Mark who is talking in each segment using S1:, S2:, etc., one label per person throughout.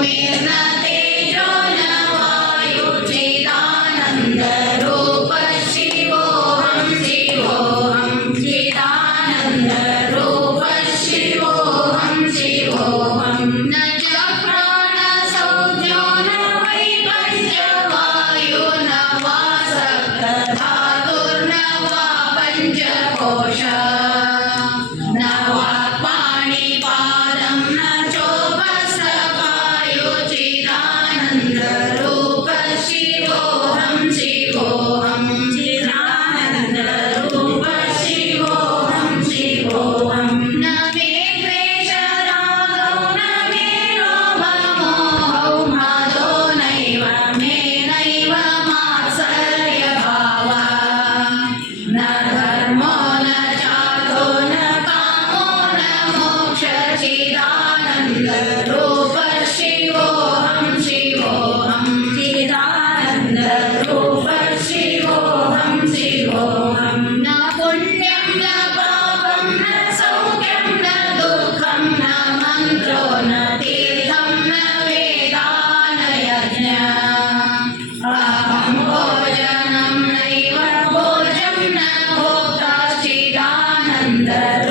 S1: Moving now. that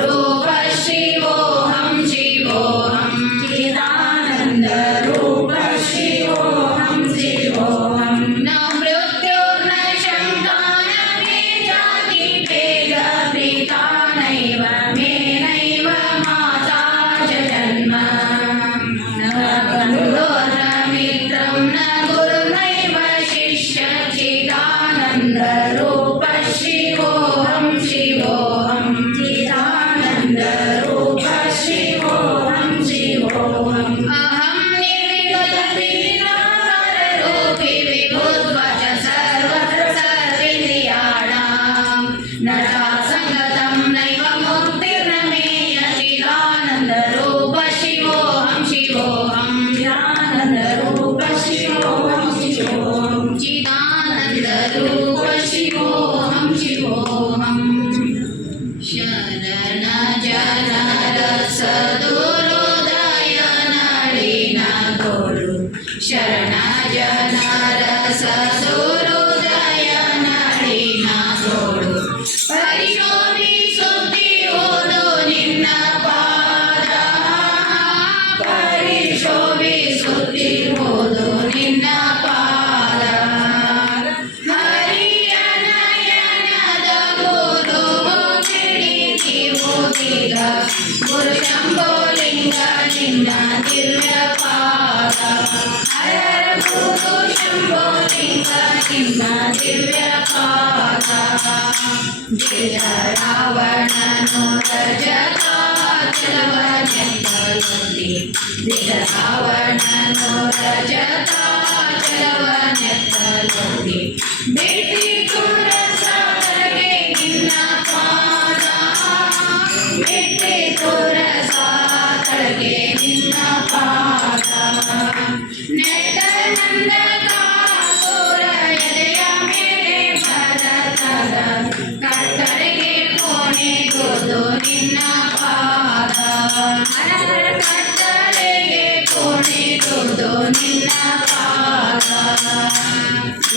S1: ಸೋಲಿಸಿದ ರಾವಣನು ರಜತಾಚಲವನೆಂದಲೊಂದಿ ರಾವಣನು ರಜತಾಚಲವನೆಂದಲೊಂದಿ ಬಿಟ್ಟ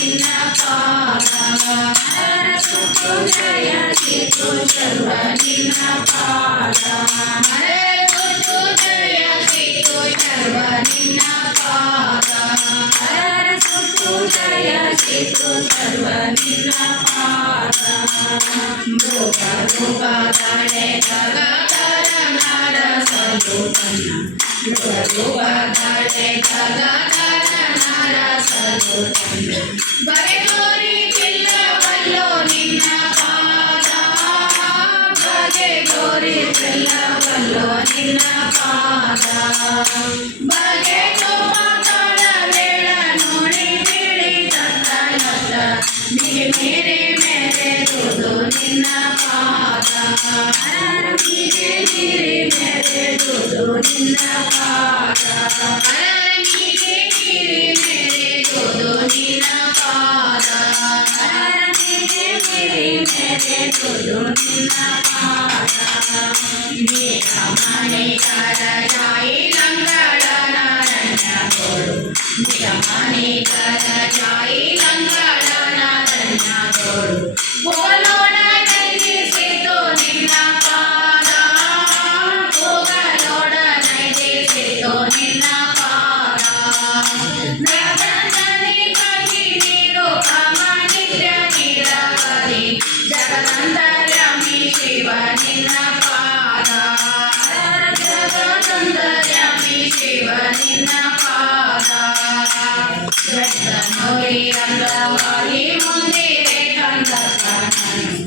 S1: Thank you. बोलो ना जल्दी से तो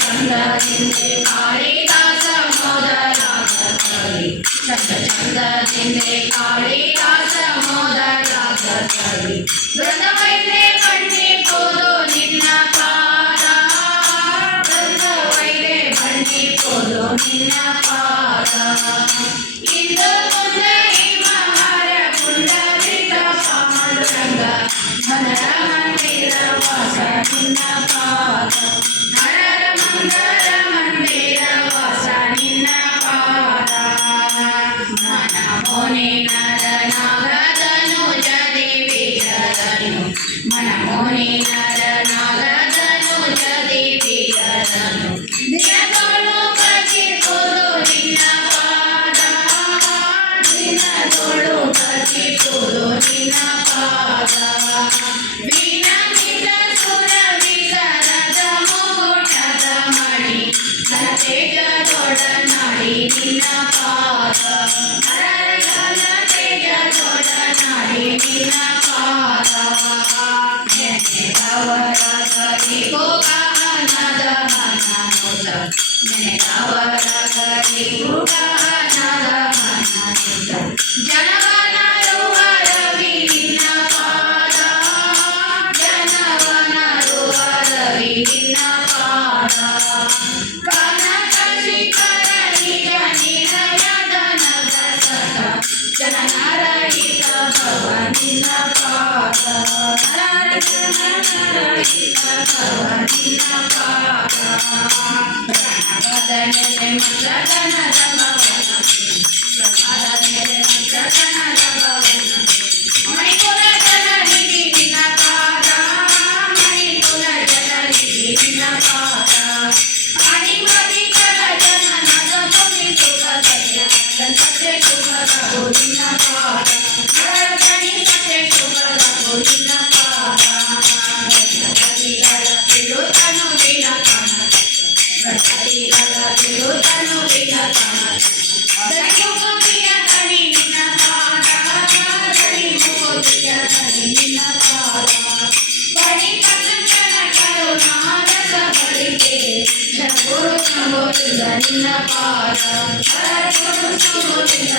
S1: ಚಂದದಿಂದೆ ಕಾಳಿದಾಸ ಮೋದರಾದ ಕವಿ ಚಂದ ಚಂದದಿಂದೆ ಕಾಳಿದಾಸ ಮೋದರಾದ ಕವಿ ಬೃಂದವೈದ್ಯ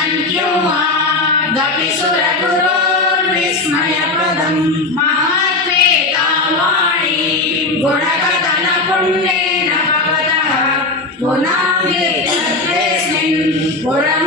S1: मन्युवादपि सुरगुरोर्विस्मयपदम् महत्वेता वाणी गुणकथनपुण्येन भवतः पुनाङ्गे तत्रेऽस्मिन् पुरम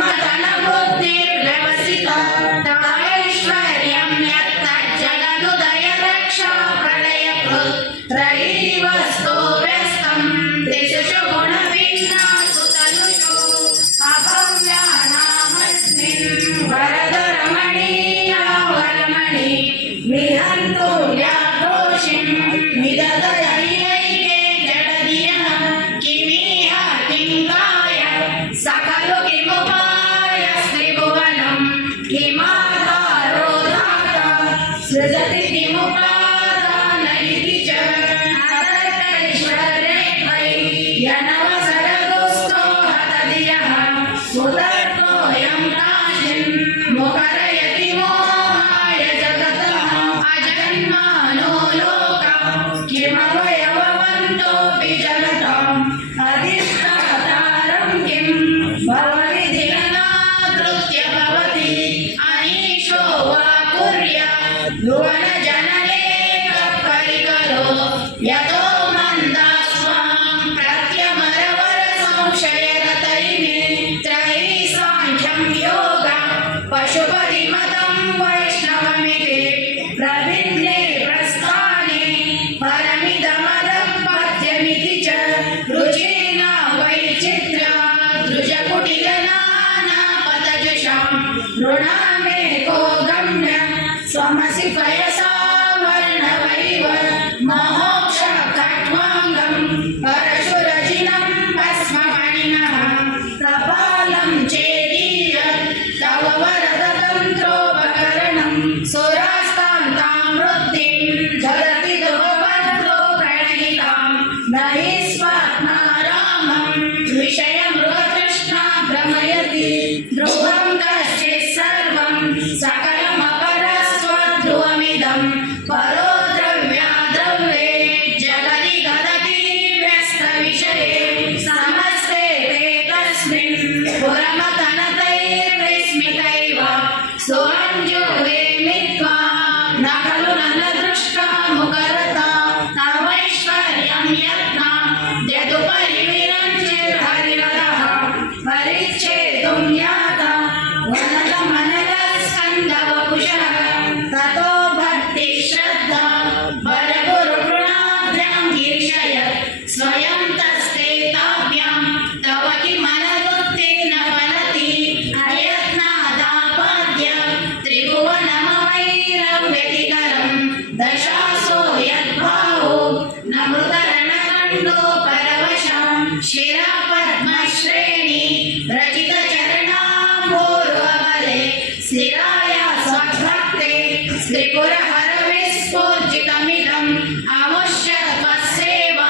S1: त्रिपुरहरविस्फूर्जितमिदम् आवश्यकसेवा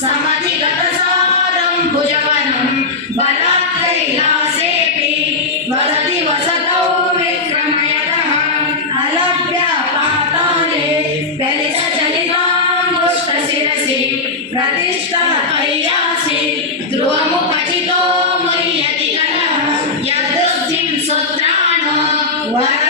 S1: समधिगतसारं भुजवनं बलात्रैलासेऽपि वदति वसतौ विक्रमयतः अलभ्य पाताले ललितचलिताङ्गुष्टशिरसि प्रतिष्ठा कैयासि ध्रुवमुपचितो मुह्यति कलः यदृद्धिं सुत्राणो वर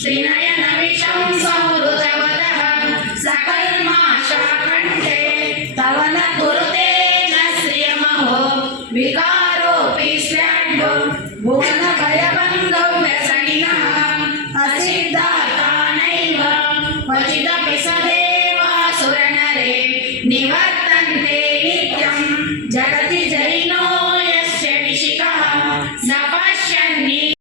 S1: श्रीनयनविषं संवृतवतः सकर्माशाकण्ठे